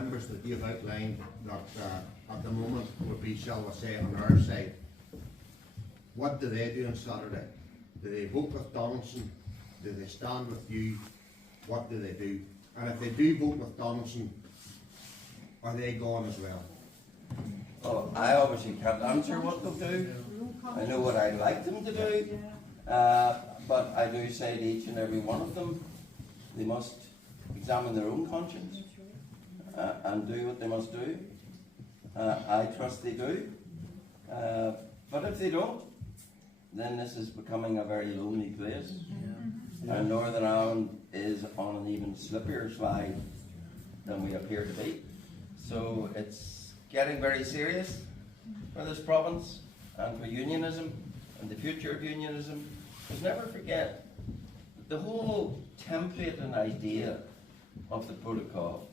members that you've outlined that at the moment would be, shall we say, on our side, what do they do on Saturday? Do they vote with Donaldson? Do they stand with you? What do they do? And if they do vote with Donaldson, are they gone as well? Well, I obviously can't answer what they'll do. I know what I'd like them to do. But I do say to each and every one of them, they must examine their own conscience and do what they must do. I trust they do. But if they don't, then this is becoming a very lonely place. And Northern Ireland is on an even slippier slide than we appear to be. So it's getting very serious for this province and for unionism and the future of unionism. Because never forget, the whole template and idea of the protocol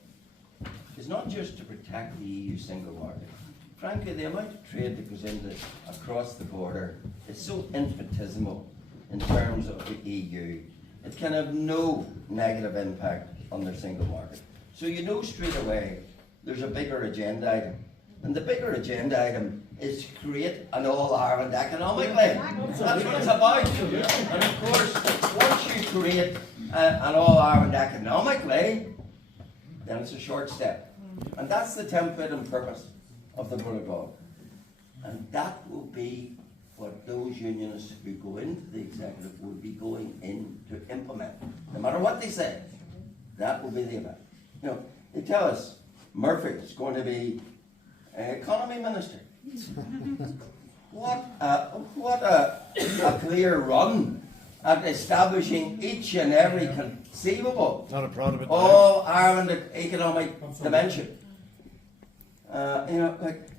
is not just to protect the EU single market. Frankly, the amount of trade that goes into across the border is so infinitesimal in terms of the EU. It can have no negative impact on their single market. So you know straight away there's a bigger agenda item. And the bigger agenda item is to create an all-Ireland economic lane. That's what it's about. And of course, once you create an all-Ireland economic lane, then it's a short step. And that's the template and purpose of the protocol. And that will be what those unionists who go into the executive will be going in to implement. No matter what they say, that will be the event. You know, they tell us Murphy is going to be economy minister. What a clear run at establishing each and every conceivable all Ireland economic dimension. You know, like,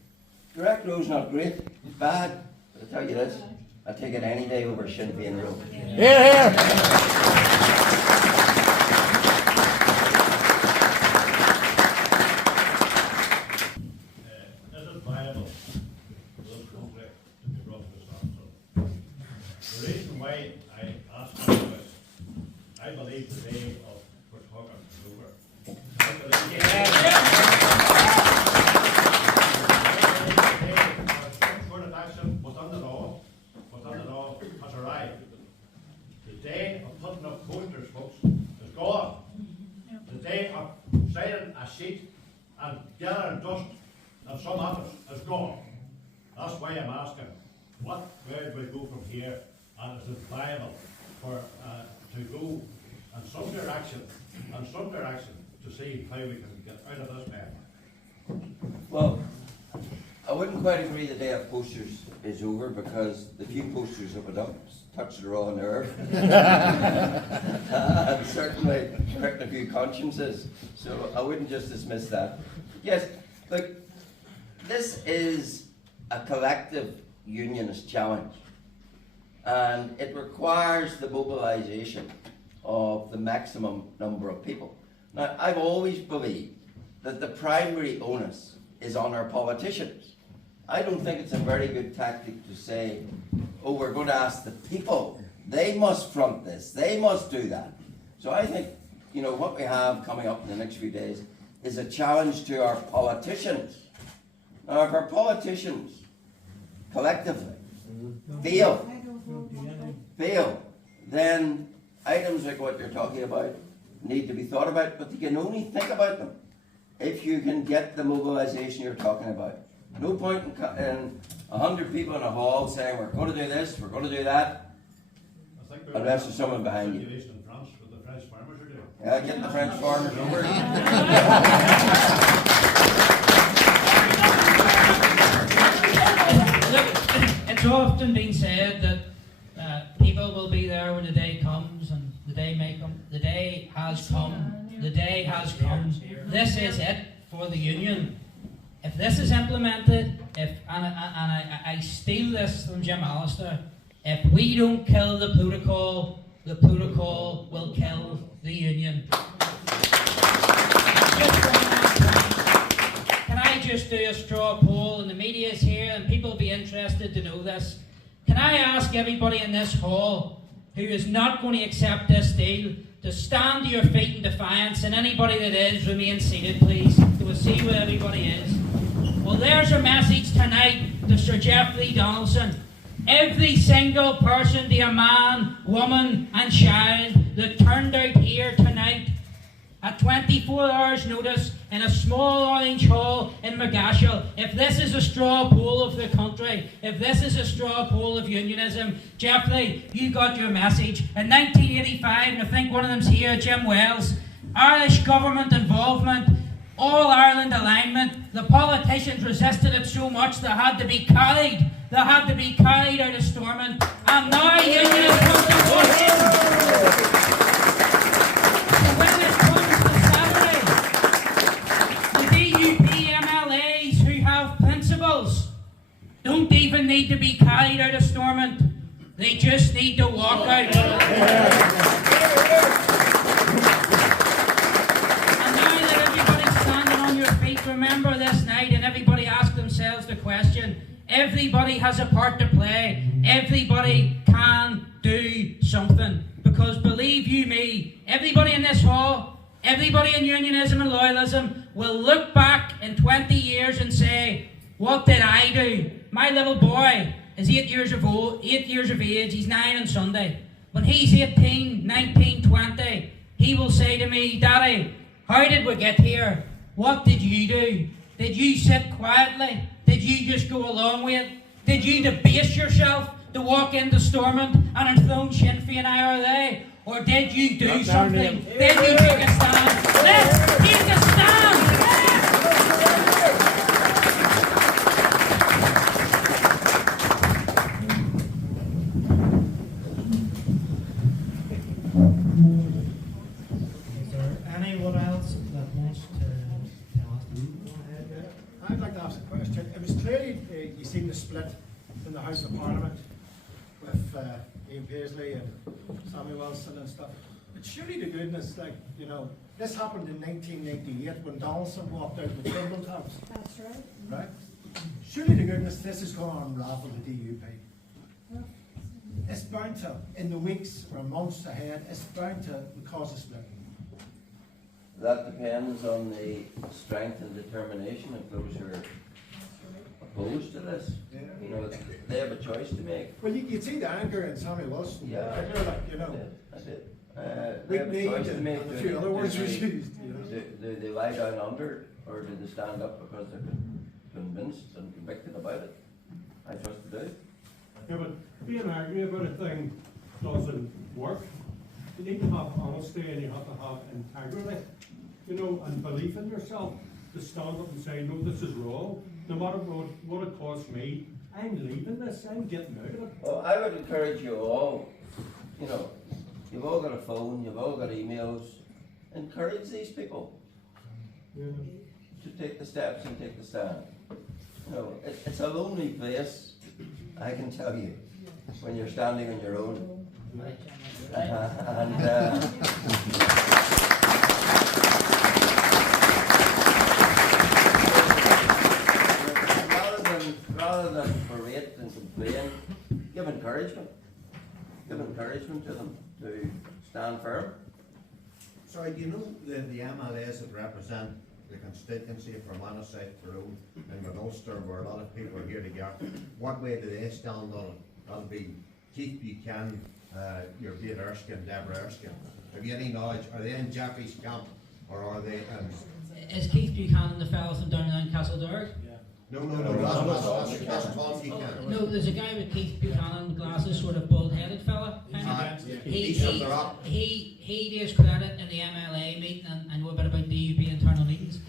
Direct Road's not great, it's bad, but I tell you this, I'll take it any day over Sinn Féin Road. The reason why I asked you is, I believe the day of Port Huckett is over. I believe the day of some action within the law has arrived. The day of putting up posters, folks, is gone. The day of signing a sheet and gathering dust in some office is gone. That's why I'm asking, where do we go from here? And is it viable for to go in some direction to see how we can get out of this mess? Well, I wouldn't quite agree the day of posters is over, because the few posters that went up touched the raw nerve and certainly pricked a few consciences. So I wouldn't just dismiss that. Yes, look, this is a collective unionist challenge, and it requires the mobilisation of the maximum number of people. Now, I've always believed that the primary onus is on our politicians. I don't think it's a very good tactic to say, oh, we're going to ask the people. They must front this. They must do that. So I think, you know, what we have coming up in the next few days is a challenge to our politicians. Now, if our politicians collectively fail, then items like what you're talking about need to be thought about, but you can only think about them if you can get the mobilisation you're talking about. No point in 100 people in a hall saying, we're going to do this, we're going to do that, unless there's someone behind you. In France, what the French farmers are doing. Yeah, get the French farmers over. Look, it's often been said that people will be there when the day comes, and the day may come. The day has come. The day has come. This is it for the union. If this is implemented, and I steal this from Jim Allister, if we don't kill the protocol will kill the union. Can I just do a straw poll, and the media is here and people will be interested to know this? Can I ask everybody in this hall who is not going to accept this deal to stand to your feet in defiance, and anybody that is, remain seated please. There was see what everybody is. Well, there's a message tonight to Sir Geoffrey Donaldson. Every single person, be a man, woman, and child, that turned out here tonight at 24 hours' notice in a small orange hall in Magashall. If this is a straw poll of the country, if this is a straw poll of unionism, Geoffrey, you got your message. In 1985, and I think one of them's here, Jim Wells, Irish government involvement, All Ireland alignment, the politicians resisted it so much they had to be carried. They had to be carried out of Stormont. And now unionists come to Washington. So when it comes to Saturday, the DUP MLAs who have principles don't even need to be carried out of Stormont. They just need to walk out. Remember this night, and everybody ask themselves the question. Everybody has a part to play. Everybody can do something. Because believe you me, everybody in this hall, everybody in unionism and loyalism will look back in 20 years and say, what did I do? My little boy is 8 years of age, he's 9 on Sunday. When he's 18, 19, 20, he will say to me, Daddy, how did we get here? What did you do? Did you sit quietly? Did you just go along with it? Did you debase yourself to walk into Stormont and enthrone Sinn Féin IRA? Or did you do something? Did you take a stand? Let's take a stand! Is there anyone else that wants to ask? I'd like to ask a question. It was clearly, you seen the split in the House of Parliament with Ian Paisley and Samuel Wilson and stuff. But surely to goodness, this happened in 1998 when Donaldson walked out with Trimble-tops. That's right. Right? Surely to goodness, this is going to unravel the DUP. It's bound to, in the weeks or months ahead, it's bound to cause a split. That depends on the strength and determination of those who are opposed to this. Yeah. You know, they have a choice to make. Well, you'd see the anger in Samuel Wilson. Yeah. I did. They Weak have a need choice to and make. a few other words Do was they- used. Do they lie down under, or do they stand up because they're convinced and convicted about it? I trust they do. Yeah, but being angry about a thing doesn't work. You need to have honesty and you have to have integrity, and belief in yourself to stand up and say, no, this is wrong. No matter what it costs me, I'm leaving this, I'm getting out of it. Well, I would encourage you all, you've all got a phone, you've all got emails. Encourage these people to take the steps and take the stand. It's a lonely place, I can tell you, when you're standing on your own. Rather than berate and complain, give encouragement. Give encouragement to them to stand firm. Sorry, do you know the MLAs that represent the constituency for Monocyte Road in Mid Ulster, where a lot of people are here together? What way do they stand on it? That'll be Keith Buchanan, your Bate Erskine, Deborah Erskine. Have you any knowledge? Are they in Jeffrey's camp, or are they in... Is Keith Buchanan the fellow from down in Castledorg? No, that's Tom Buchanan. No, there's a guy with Keith Buchanan glasses, sort of bald-headed fella. He's from the Rock. He gives credit in the MLA meeting, and I know a bit about DUP internal meetings.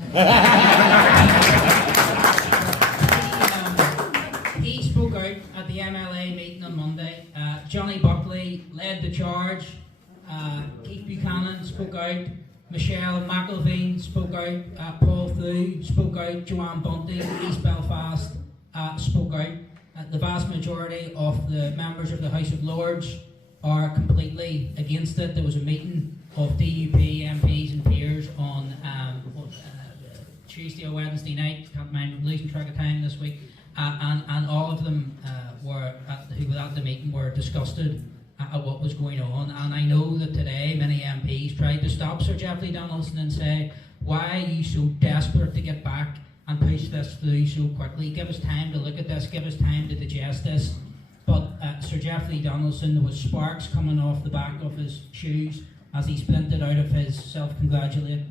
He spoke out at the MLA meeting on Monday. Johnny Buckley led the charge. Keith Buchanan spoke out. Michelle McElveen spoke out. Paul Thew spoke out. Joanne Bunting, East Belfast, spoke out. The vast majority of the members of the House of Lords are completely against it. There was a meeting of DUP MPs and peers on Tuesday or Wednesday night. Can't mind, I'm losing track of time this week. And all of them who were at the meeting were disgusted at what was going on. And I know that today many MPs tried to stop Sir Geoffrey Donaldson and say, Why are you so desperate to get back and push this through so quickly? Give us time to look at this, give us time to digest this. But Sir Geoffrey Donaldson, there was sparks coming off the back of his shoes as he splintered out of his self-congratulatory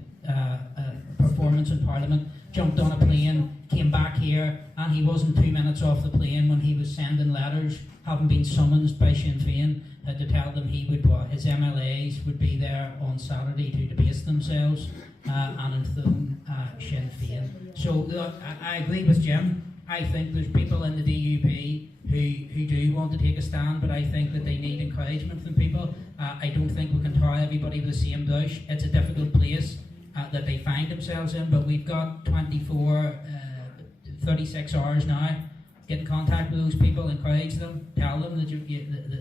performance in Parliament, jumped on a plane, came back here, and he wasn't 2 minutes off the plane when he was sending letters, having been summoned by Sinn Féin to tell them his MLAs would be there on Saturday to debase themselves and enthone Sinn Féin. So look, I agree with Jim. I think there's people in the DUP who do want to take a stand, but I think that they need encouragement from people. I don't think we can tar everybody with the same brush. It's a difficult place that they find themselves in, but we've got 36 hours now. Get in contact with those people, encourage them, tell them that,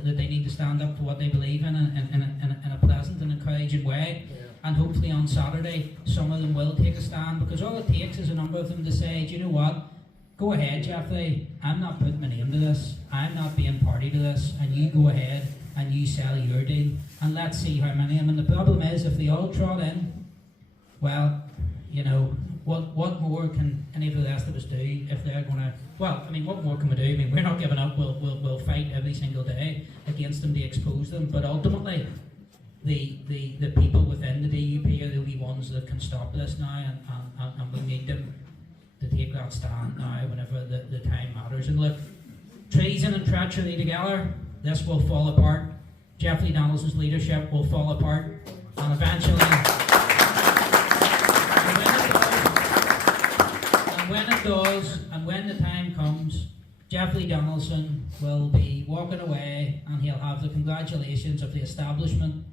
that they need to stand up for what they believe in a pleasant and encouraging way. And hopefully on Saturday, some of them will take a stand, because all it takes is a number of them to say, do you know what? Go ahead, Geoffrey, I'm not putting my name to this, I'm not being party to this, and you go ahead and you sell your deal, and let's see how many of them. And the problem is, if they all trot in, well, you know, what more can any of the rest of us do if they're going to, well, I mean, what more can we do? I mean, we're not giving up, we'll fight every single day against them to expose them, but ultimately, the people within the DUP are the only ones that can stop this now, and we need them to take that stand now whenever the time matters. And look, treason and treachery together, this will fall apart. Geoffrey Donaldson's leadership will fall apart, and eventually, and when the time comes, Geoffrey Donaldson will be walking away, and he'll have the congratulations of the establishment,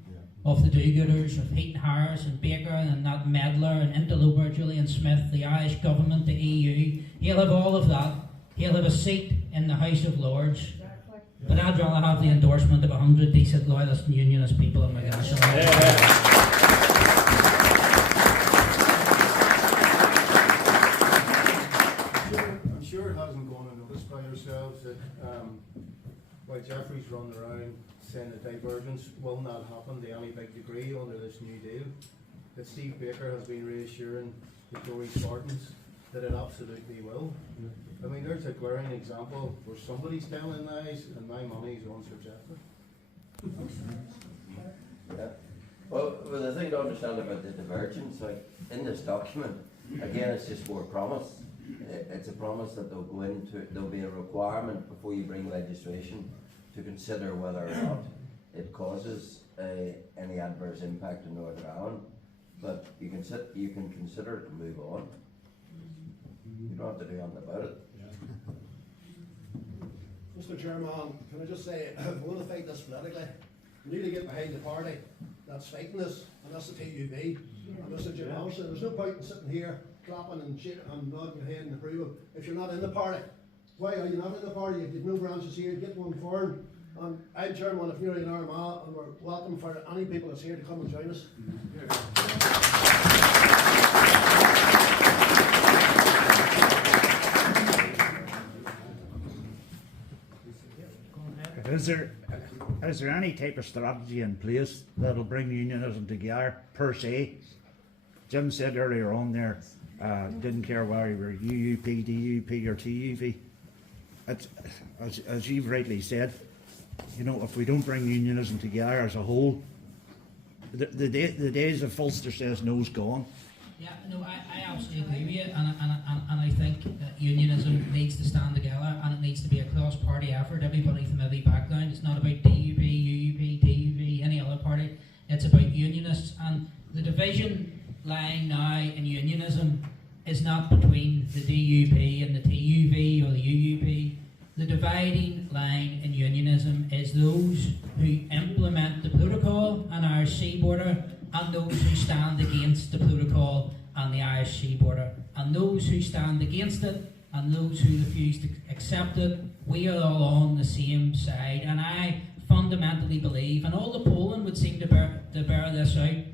of the do-gooders, of Heaton Harris and Baker and that meddler and interloper Julian Smith, the Irish government, the EU. He'll have all of that. He'll have a seat in the House of Lords. But I'd rather have the endorsement of 100 decent loyalist and unionist people in my gosh. I'm sure it hasn't gone unnoticed by yourselves that while Geoffrey's running around saying that divergence will not happen to any big degree under this new deal, that Steve Baker has been reassuring the Tory Spartans that it absolutely will. I mean, there's a glaring example where somebody's telling lies and my money's on Sir Geoffrey. Yeah. Well, the thing to understand about the divergence, like in this document, again, it's just more promise. It's a promise that there'll be a requirement before you bring legislation to consider whether or not it causes any adverse impact in Northern Ireland. But you can consider it and move on. You don't have to do anything about it. Mr. Chairman, can I just say, if we want to fight this politically, we need to get behind the party that's fighting this, and that's the TUB. And Mr. Jim Allison, there's no point in sitting here clapping and shaking and nodding your head in approval if you're not in the party. Why are you not in the party? If you've no branches here, get one formed. And I'm chairman of Fury and Armagh, and we're welcome for any people that's here to come and join us. Is there any type of strategy in place that'll bring unionism together per se? Jim said earlier on there, didn't care whether you were UUP, DUP or TUV. It's, as you've rightly said, you know, if we don't bring unionism together as a whole, the days of Ulster says no's gone. Yeah, no, I absolutely agree with you, and I think that unionism needs to stand together, and it needs to be a cross-party effort, everybody from every background. It's not about DUP, UUP, TUV, any other party. It's about unionists, and the division line now in unionism is not between the DUP and the TUV or the UUP. The dividing line in unionism is those who implement the protocol on our sea border and those who stand against the protocol on the Irish sea border. And those who stand against it and those who refuse to accept it, we are all on the same side. And I fundamentally believe, and all the polling would seem to bear this out,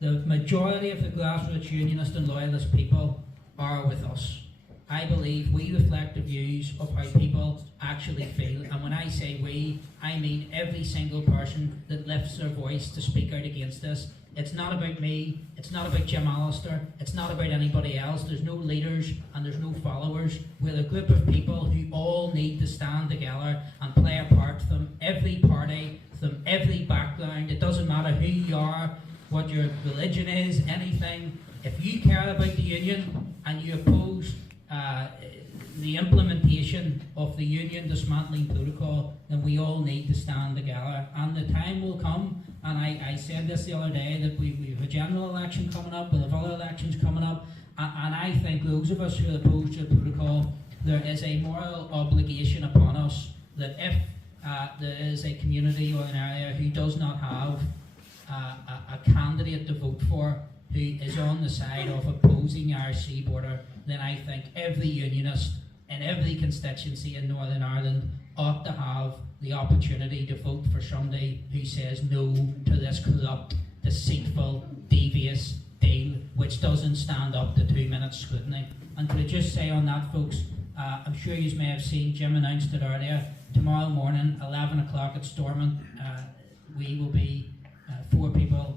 the majority of the grassroots unionist and loyalist people are with us. I believe we reflect the views of how people actually feel, and when I say we, I mean every single person that lifts their voice to speak out against this It's not about me, it's not about Jim Allister, it's not about anybody else. There's no leaders and there's no followers. We're a group of people who all need to stand together and play a part from every party, from every background. It doesn't matter who you are, what your religion is, anything. If you care about the union and you oppose the implementation of the union dismantling protocol, then we all need to stand together. And the time will come, and I said this the other day, that we have a general election coming up, we'll have other elections coming up, and I think those of us who are opposed to the protocol, there is a moral obligation upon us that if there is a community or an area who does not have a candidate to vote for who is on the side of opposing the Irish Sea border, then I think every unionist in every constituency in Northern Ireland ought to have the opportunity to vote for somebody who says no to this corrupt, deceitful, devious deal which doesn't stand up to 2 minutes scrutiny. And to just say on that, folks, I'm sure you may have seen, Jim announced it earlier, tomorrow morning, 11 o'clock at Stormont, we will be 4 people,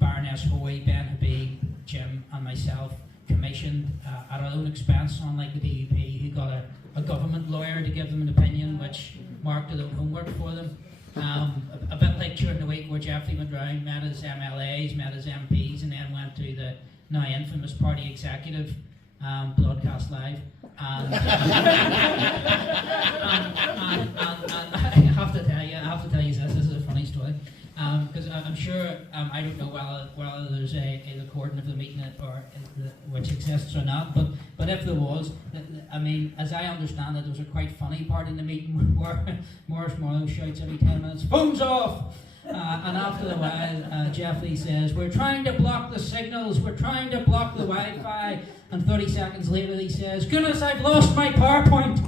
Baroness Hoy, Ben Habib, Jim and myself, commissioned at our own expense, unlike the DUP, who got a government lawyer to give them an opinion, which Mark did homework for them. A bit like during the week where Jeffrey went round, met his MLAs, met his MPs, and then went to the now infamous party executive, broadcast live. And I have to tell you this is a funny story. Because I'm sure, I don't know whether there's a recording of the meeting which exists or not, but if there was, I mean, as I understand it, there was a quite funny part in the meeting where Maurice Morrow shouts every 10 minutes, "Phones off!" And after a while, Jeffrey says, "We're trying to block the signals, we're trying to block the Wi-Fi," and 30 seconds later he says, "Goodness, I've lost my PowerPoint."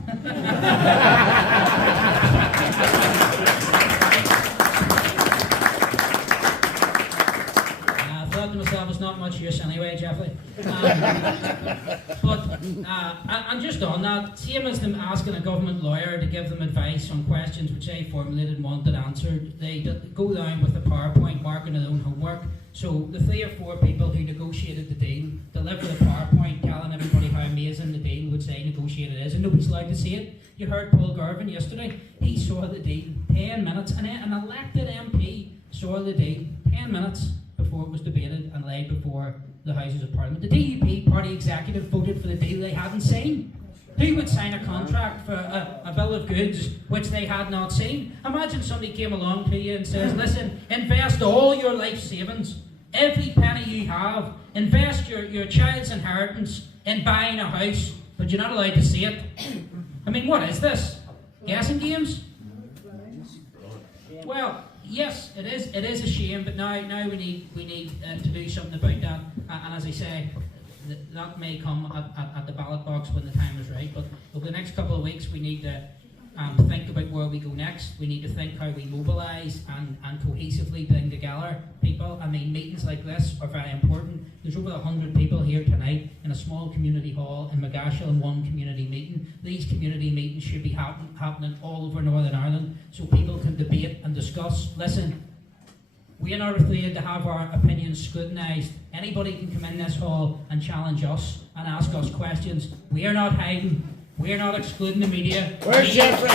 To myself, it's not much use anyway, Jeffrey. But and just on that, same as them asking a government lawyer to give them advice on questions which they formulated and wanted answered, they go down with the PowerPoint, marking their own homework. So the 3 or 4 people who negotiated the deal delivered a PowerPoint telling everybody how amazing the deal would say negotiated is, and nobody's allowed to see it. You heard Paul Garvin yesterday. He saw the deal 10 minutes, and an elected MP saw the deal 10 minutes before it was debated and laid before the Houses of Parliament. The DUP party executive voted for the deal they hadn't seen. Who would sign a contract for a bill of goods which they had not seen? Imagine somebody came along to you and says, "Listen, invest all your life savings, every penny you have, invest your child's inheritance in buying a house, but you're not allowed to see it." I mean, what is this? Guessing games? Well, yes, it is a shame, but now we need to do something about that. And as I say, that may come at the ballot box when the time is right. But over the next couple of weeks, we need to think about where we go next. We need to think how we mobilise and cohesively bring together people. I mean, meetings like this are very important. There's over 100 people here tonight in a small community hall in Magashall in one community meeting. These community meetings should be happening all over Northern Ireland so people can debate and discuss. Listen, we are not afraid to have our opinions scrutinised. Anybody can come in this hall and challenge us and ask us questions. We are not hiding. We are not excluding the media. Where's Jeffrey?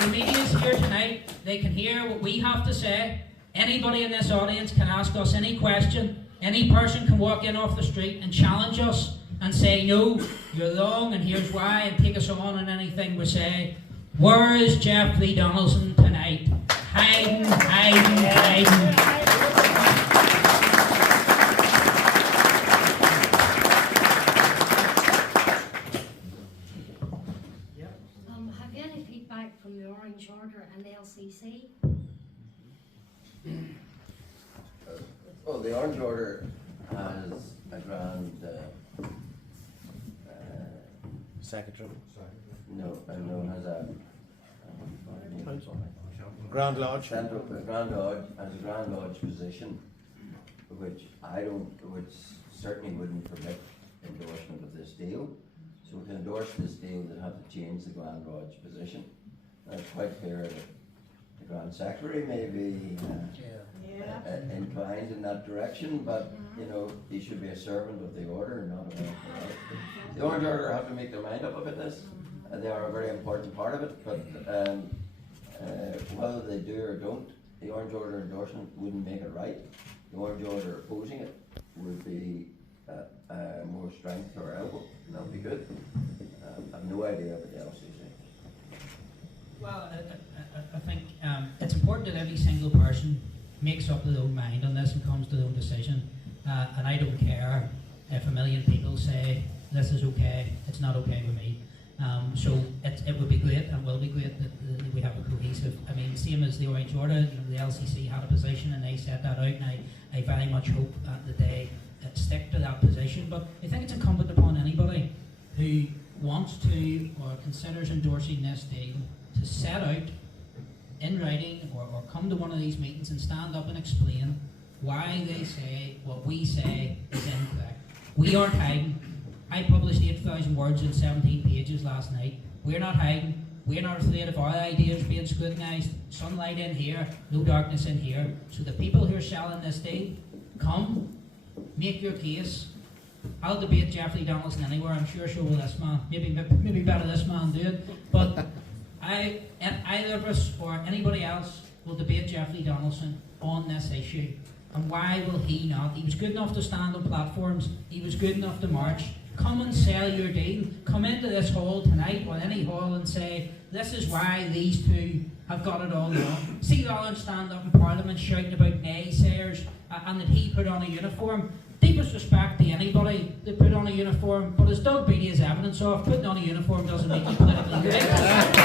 The media is here tonight. They can hear what we have to say. Anybody in this audience can ask us any question. Any person can walk in off the street and challenge us and say, "No, you're wrong, and here's why," and take us on anything we say. Where is Jeffrey Donaldson tonight? Hiding. Have you any feedback from the Orange Order and the LCC? Well, the Orange Order has a grand Secretary. no, has a Grand Lodge. the Grand Lodge has a Grand Lodge position, which certainly wouldn't permit endorsement of this deal. So to endorse this deal, they'd have to change the Grand Lodge position. And it's quite clear that Grand Secretary may be inclined in that direction, but, you know, he should be a servant of the order, not a welfare. The Orange Order have to make their mind up about this, and they are a very important part of it, but whether they do or don't, the Orange Order endorsement wouldn't make it right. The Orange Order opposing it would be more strength to our elbow, and that would be good. I've no idea about the LCC. Well, I think it's important that every single person makes up their own mind on this and comes to their own decision. And I don't care if a million people say this is okay, it's not okay with me. So it would be great and will be great that we have a cohesive. I mean, same as the Orange Order, you know, the LCC had a position and they set that out, and I very much hope that they stick to that position. But I think it's incumbent upon anybody who wants to or considers endorsing this deal to set out in writing or come to one of these meetings and stand up and explain why they say what we say is incorrect. We aren't hiding. I published 8,000 words in 17 pages last night. We're not hiding. We're not afraid of our ideas being scrutinised. Sunlight in here, no darkness in here. So the people who are selling this deal, come, make your case. I'll debate Jeffrey Donaldson anywhere. I'm sure so will this man. Maybe better this man do it. But either of us or anybody else will debate Jeffrey Donaldson on this issue. And why will he not? He was good enough to stand on platforms. He was good enough to march. Come and sell your deal. Come into this hall tonight or any hall and say, this is why these two have got it all wrong. See Rollins stand up in Parliament shouting about naysayers and that he put on a uniform. Deepest respect to anybody that put on a uniform, but as Doug Beattie has evidence of, putting on a uniform doesn't make you politically correct.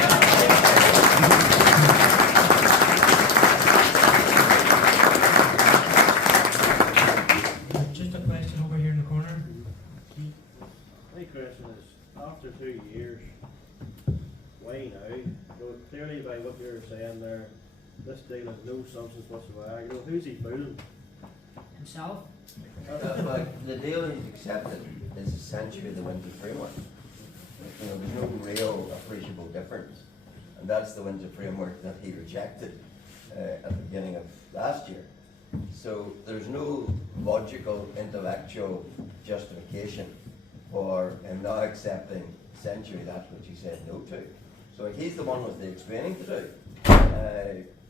Just a question over here in the corner. My question is, after 2 years, why now? You know, clearly by what you're saying there, this deal has no substance whatsoever. You know, who's he fooling? Himself? Like, the deal he's accepted is essentially the Windsor framework. You know, there's no real appreciable difference. And that's the Windsor framework that he rejected at the beginning of last year. So there's no logical, intellectual justification for him now accepting essentially that which he said no to. So he's the one with the explaining to do.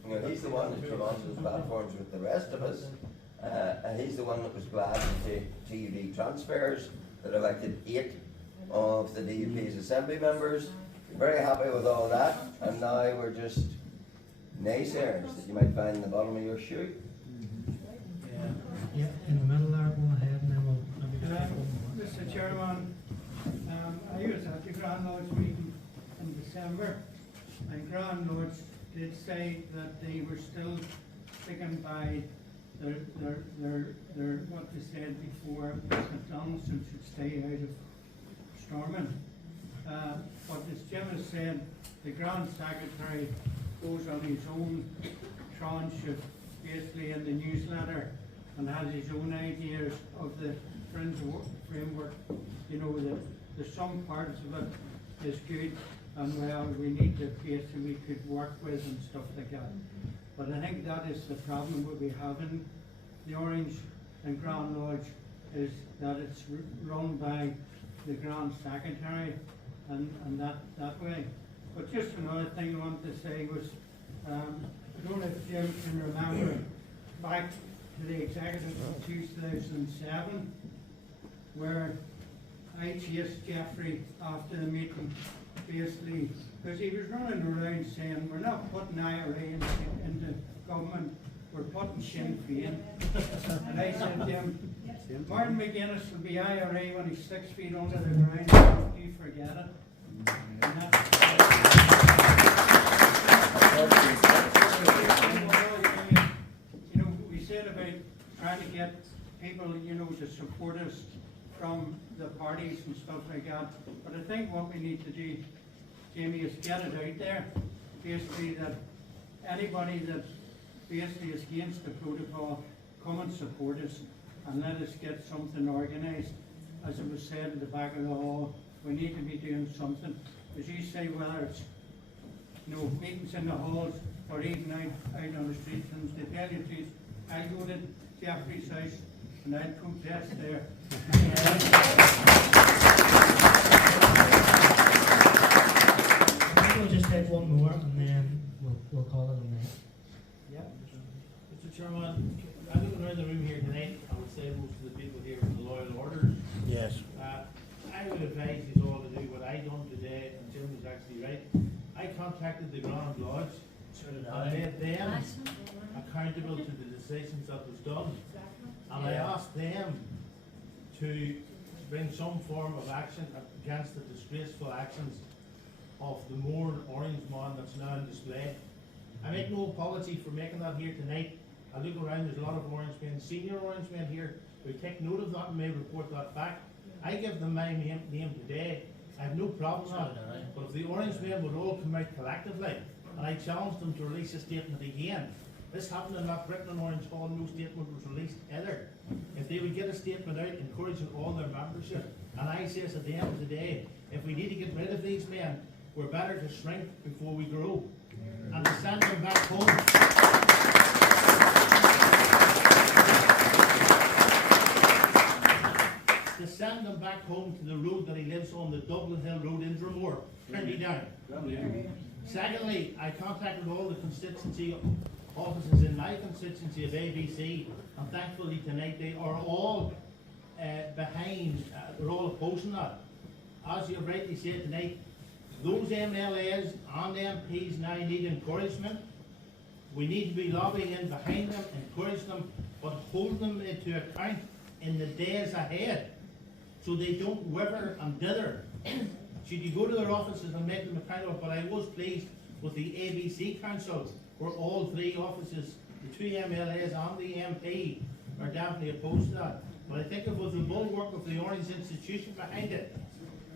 You know, he's the one that came onto those platforms with the rest of us. And he's the one that was glad to take TV transfers, that elected 8 of the DUP's assembly members. Very happy with all that, and now we're just naysayers that you might find in the bottom of your shoe. Yeah, in the middle there, go ahead and then we'll... Mr. Chairman, I was at the Grand Lodge meeting in December, and Grand Lodge did say that they were still sticking by their what they said before, that Donaldson should stay out of Stormont. But as Jim has said, the Grand Secretary goes on his own tranche of basically in the newsletter and has his own ideas of the framework. You know, that there's some parts of it is good and well, we need to basically we could work with and stuff like that. But I think that is the problem that we have in the Orange and Grand Lodge, is that it's run by the Grand Secretary and that way. But just another thing I wanted to say was, I don't know if Jim can remember back to the executive of 2007, where I chased Jeffrey after the meeting, basically, because he was running around saying, we're not putting IRA into government, we're putting Sinn Féin. And I said to him, Martin McGuinness will be IRA when he's 6 feet under the ground, you forget it. You know, we said about trying to get people, you know, to support us from the parties and stuff like that. But I think what we need to do, Jamie, is get it out there. Basically, that anybody that basically is against the protocol, come and support us and let us get something organised. As it was said at the back of the hall, we need to be doing something. As you say, whether it's, you know, meetings in the halls, or even out on the streets, and the deputies, I go to Jeffrey's house and I protest there. I think we'll just take one more and then we'll call it a night. Mr. Chairman, I look around the room here tonight, I would say most of the people here from the loyal orders. Yes. I would advise you all to do what I done today, and Jim was actually right. I contacted the Grand Lodge and made them accountable to the decisions that was done. And I asked them to bring some form of action against the disgraceful actions of the Mourne Orange Man that's now on display. I make no apology for making that here tonight. I look around, there's a lot of Orange men, senior Orange men here, who take note of that and may report that back. I give them my name today. I have no problem with that. But if the Orange men would all come out collectively, and I challenge them to release a statement again. This happened in that Britain and Orange Hall, no statement was released either. If they would get a statement out encouraging all their membership, and I say at the end of the day, if we need to get rid of these men, we're better to shrink before we grow. And to send them back home. To send them back home to the road that he lives on, the Dublin Hill Road in Dromore, County Down. Secondly, I contacted all the constituency offices in my constituency of ABC, and thankfully tonight they are all behind, they're all opposing that. As you rightly said tonight, those MLAs and MPs now need encouragement. We need to be lobbying in behind them, encourage them, but hold them into account in the days ahead, so they don't waver and dither. Should you go to their offices and make them accountable? But I was pleased with the ABC Council, where all three offices, the two MLAs and the MP, are definitely opposed to that. But I think if with the bulwark of the Orange Institution behind it,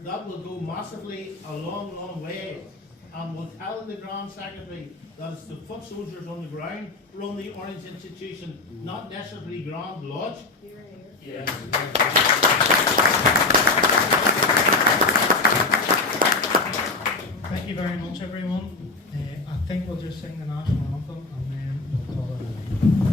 that will go massively a long, long way, and will tell the Grand Secretary that it's the foot soldiers on the ground run the Orange Institution, not necessarily Grand Lodge. Yes. Thank you very much, everyone. I think we'll just sing the national anthem.